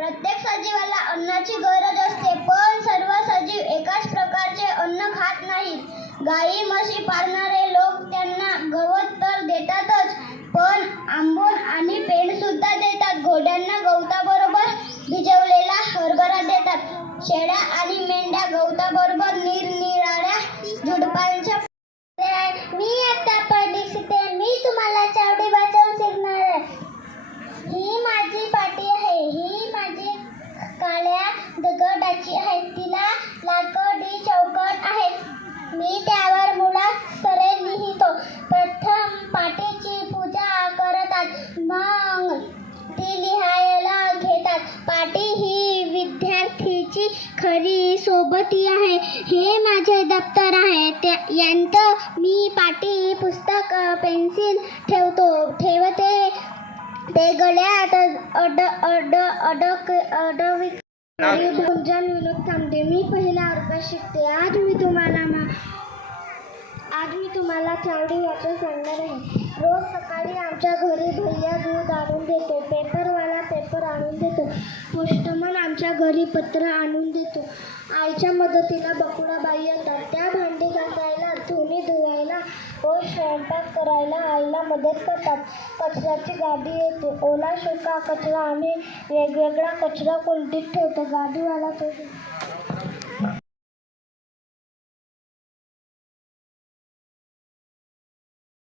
प्रत्येक सजीवाला अन्नाची गरज असते पण सर्व सजीव एकाच प्रकारचे अन्न खात नाहीत. गाई म्हशी पाळणारे लोक त्यांना गवत तर देतातच पण आंबोन आणि पेंड सुद्धा देतात. घोड्यांना गवताबरोबर भिजवलेला हरभरा देतात. शेळ्या आणि मेंढ्या गवताबरोबर नीर विद्यार्थीची खरी सोबती आहे. हे माझे दप्तर आहे. त्या यांत मी पाटी पुस्तक पेन्सिल ठेवतो. ठेवते. ते गळ्यात अड अड अडक अडवी विनोद थांबते. मी पहिला वर्ग शिकते. आज मी तुम्हाला मा आज मी तुम्हाला चावडी वाचून सांगणार आहे. रोज सकाळी आमच्या घरी दूध आणून देतो. पेपरवाला पेपर आणून देतो. पोस्टमन आमच्या घरी पत्र आणून देतो. आईच्या मदतीला बकुळाबाई येतात. त्या भांडी घासायला धुणी धुवायला व स्वयंपाक करायला आईला मदत करतात. कचऱ्याची गाडी येते. ओला सुका कचरा आम्ही वेगवेगळा कचरा कोलटीत ठेवतो. गाडीवाला तो